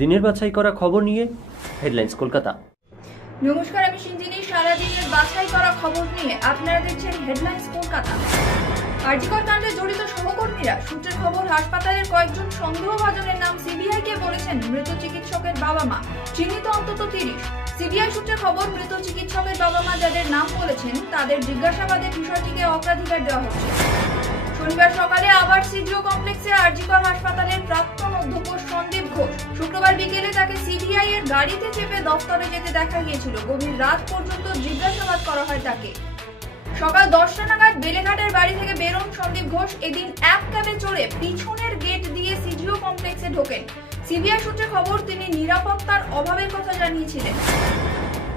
দিনের বাছাই করা খবর নিয়ে হেডলাইন্স কলকাতা। নমস্কার, আমি সিঞ্জিনী। সারাদিনের বাছাই করা খবর নিয়ে আপনারা দেখছেন হেডলাইন্স কলকাতা। আরজিকর কাণ্ডে জড়িত সহকর্মীরা সূত্রের খবর, হাসপাতালের কয়েকজন সন্দেহভাজনের নাম সিবিআই কে বলেছেন মৃত চিকিৎসকের বাবা মা। চিহ্নিত অন্তত 30। সিবিআই সূত্রের খবর, মৃত চিকিৎসকের বাবা মা যাদের নাম বলেছেন তাদের জিজ্ঞাসাবাদে বিষয়টিকে অগ্রাধিকার দেওয়া হচ্ছে। শনিবার সকালে আবার সিজিও কমপ্লেক্সে আরজিকর হাসপাতালের প্রাক্তন অধ্যক্ষ সন্দীপ ঘোষ। শুক্রবার বিকেলে তাকে সিবিআই এর গাড়িতে চেপে দফতরে যেতে দেখা গিয়েছিল। গভীর রাত পর্যন্ত জিজ্ঞাসাবাদ করা হয় তাকে। সকাল 10টা নাগাদ বেলেঘাটের বাড়ি থেকে বেরোন সন্দীপ ঘোষ। এদিন এক ক্যাবে চড়ে পিছনের গেট দিয়ে সিজিও কমপ্লেক্সে ঢোকেন। সিবিআই সূত্রে খবর, তিনি নিরাপত্তার অভাবের কথা জানিয়েছিলেন।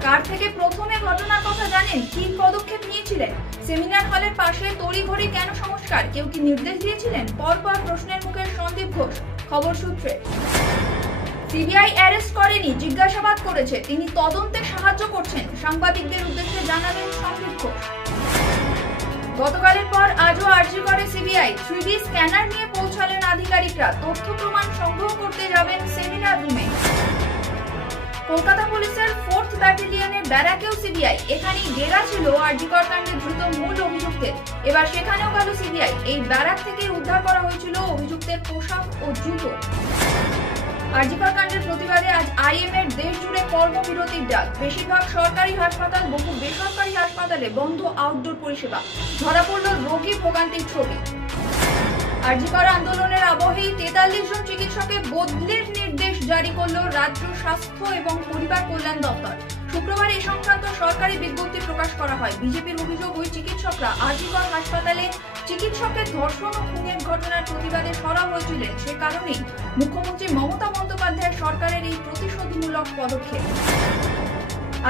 কার থেকে প্রথমে ঘটনার কথা জানেন, কি পদক্ষেপ নিয়েছিলেন, সেমিনার হলের পাশে তড়িঘড়ি কেন সংস্কার, কেউ কি নির্দেশ দিয়েছিলেন? পরপর প্রশ্নের মুখে সন্দীপ ঘোষ। খবর সূত্রে সিবিআই অ্যারেস্ট করেনি, জিজ্ঞাসাবাদ করেছে, তিনি তদন্তে সাহায্য করছেন, সাংবাদিকদের উদ্দেশ্যে জানালেন সন্দীপ ঘোষ। গতকালের পর আজও আরজিকরে সিবিআই 3D স্ক্যানার নিয়ে পৌঁছালেন আধিকারিকরা। তথ্য প্রমাণ সংগ্রহ করতে যাবেন সেমিনার রুমে। কলকাতা পুলিশের 4th ব্যাটালিয়নের ব্যারাকেও সিবিআই। এখানেই ডেরা ছিল আরজিকর কাণ্ডে ধৃত মূল অভিযুক্তের। এবার সেখানেও গেল সিবিআই। এই ব্যারাক থেকে উদ্ধার করা হয়েছিল অভিযুক্তের পোশাক ও জুতো। আরজিকর কাণ্ডের প্রতিবাদে আজ আইএমএর দেশ জুড়ে কর্মবিরতির ডাক। বেশিরভাগ সরকারি হাসপাতাল, বহু বেসরকারি হাসপাতালে বন্ধ আউটডোর পরিষেবা। ধরা পড়ল রোগী ভোগান্তির ছবি। আরজিকর আন্দোলনের আবহেই 43 জন চিকিৎসকে বদলির নির্দেশ জারি করল রাজ্য স্বাস্থ্য এবং পরিবার কল্যাণ দপ্তর। শুক্রবার এই সংক্রান্ত সরকারি বিজ্ঞপ্তি প্রকাশ করা হয়। বিজেপির অভিযোগ, ওই চিকিৎসকরা আরজিকর হাসপাতালে চিকিৎসকের ধর্ষণ ও খুনের ঘটনার প্রতিবাদে সরব হয়েছিলেন। সে কারণেই মুখ্যমন্ত্রী মমতা বন্দ্যোপাধ্যায় সরকারের এই প্রতিশোধমূলক পদক্ষেপ।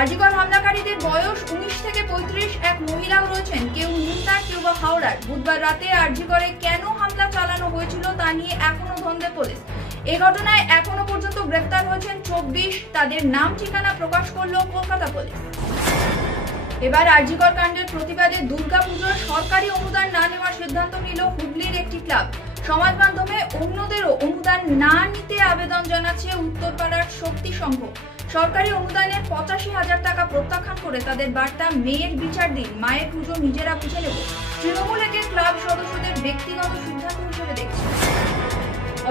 আরজিকর হামলাকারীদের বয়স 19 থেকে 35। এক মহিলাও রয়েছেন, কেউ নিমতার, কেউ বা হাওড়ার। বুধবার রাতে আরজিকরে কেন হামলা চালানো হয়েছিল তা নিয়ে এখনো ধন্দে পুলিশ। এই ঘটনায় এখনো পর্যন্ত গ্রেফতার হয়েছেন 24। তাদের নাম ঠিকানা প্রকাশ করল কলকাতা পুলিশ। এবার আরজিকর কাণ্ডের প্রতিবাদে দুর্গাপুজোর সরকারি অনুদান না নেওয়ার সিদ্ধান্ত নিল হুগলির একটি ক্লাব। সমাজ মাধ্যমে অন্যদেরও অনুদান না নিতে আবেদন জানাচ্ছে উত্তরপাড়ার শক্তি সংঘ। সরকারি অনুদানের 85,000 টাকা প্রত্যাখ্যান করে তাদের বার্তা, মেয়ের বিচার দিন, মায়ের পুজো নিজেরা বুঝে নেব। তৃণমূল একে ক্লাব সদস্যদের ব্যক্তিগত সিদ্ধান্ত হিসেবে দেখছে।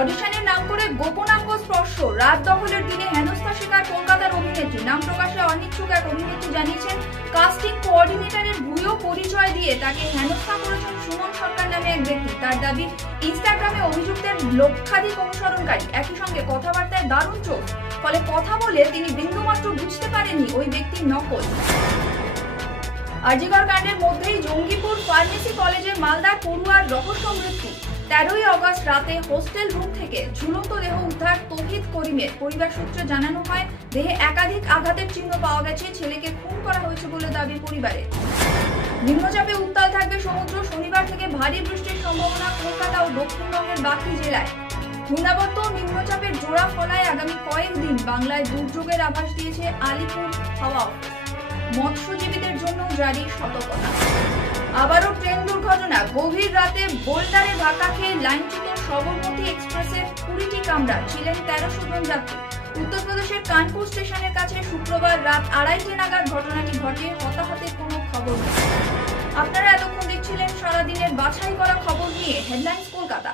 অডিশনের নাম করে গোপনাঙ্গ স্পর্শ, রাত দখলের দিনে হেনস্থা শিকার কলকাতার অভিনেত্রী। নাম প্রকাশে অনিচ্ছুক এক অভিনেত্রী জানিয়েছেন, কাস্টিং কোঅর্ডিনেটরের ভুয়ো পরিচয় দিয়ে তাকে হেনস্থা করেছেন সুমন সরকার নামে এক ব্যক্তি। তার দাবি, ইনস্টাগ্রামে অভিযুক্তের লক্ষাধিক অনুসরণকারী। একই সঙ্গে কথাবার্তায় দারুণ চোখ, ফলে কথা বলে তিনি বিন্দুমাত্র বুঝতে পারেননি ওই ব্যক্তির নকল। আরজিকর কাণ্ডের মধ্যেই জঙ্গিপুর ফার্মেসি কলেজে মালদার পড়ুয়ার রহস্য মৃত্যু। 13ই অগস্ট রাতে হোস্টেল রুম থেকে ঝুলন্ত দেহ উদ্ধার তৌহিদ করিমের। পরিবার সূত্রে জানানো হয়, দেহে একাধিক আঘাতের চিহ্ন পাওয়া গেছে। ছেলেকে খুন করা হয়েছে বলে দাবি পরিবারের। নিম্নচাপে উত্তাল থাকবে সমুদ্র। শনিবার থেকে ভারী বৃষ্টির সম্ভাবনা কলকাতা ও দক্ষিণবঙ্গের বাকি জেলায়। ঘূর্ণাবর্ত নিম্নচাপের জোড়া ফলায় আগামী কয়েকদিন বাংলায় দুর্যোগের আভাস দিয়েছে আলিপুর হাওয়া অফিস। মৎস্যজীবীদের জন্য জারি সতর্কতা। আবারও ট্রেন দুর্ঘটনা। গভীর রাতে বোল্ডারে ধাক্কা খেয়ে লাইনচ্যুত সবরমতী এক্সপ্রেসের 20টি কামরা, ছিলেন 1300 জন যাত্রী। উত্তরপ্রদেশের কানপুর স্টেশনের কাছে শুক্রবার রাত 2:30 নাগাদ ঘটনাটি ঘটে। হতাহতের কোনো খবর নেই। আপনারা এতক্ষণ দেখছিলেন সারাদিনের বাছাই করা খবর নিয়ে হেডলাইন্স কলকাতা।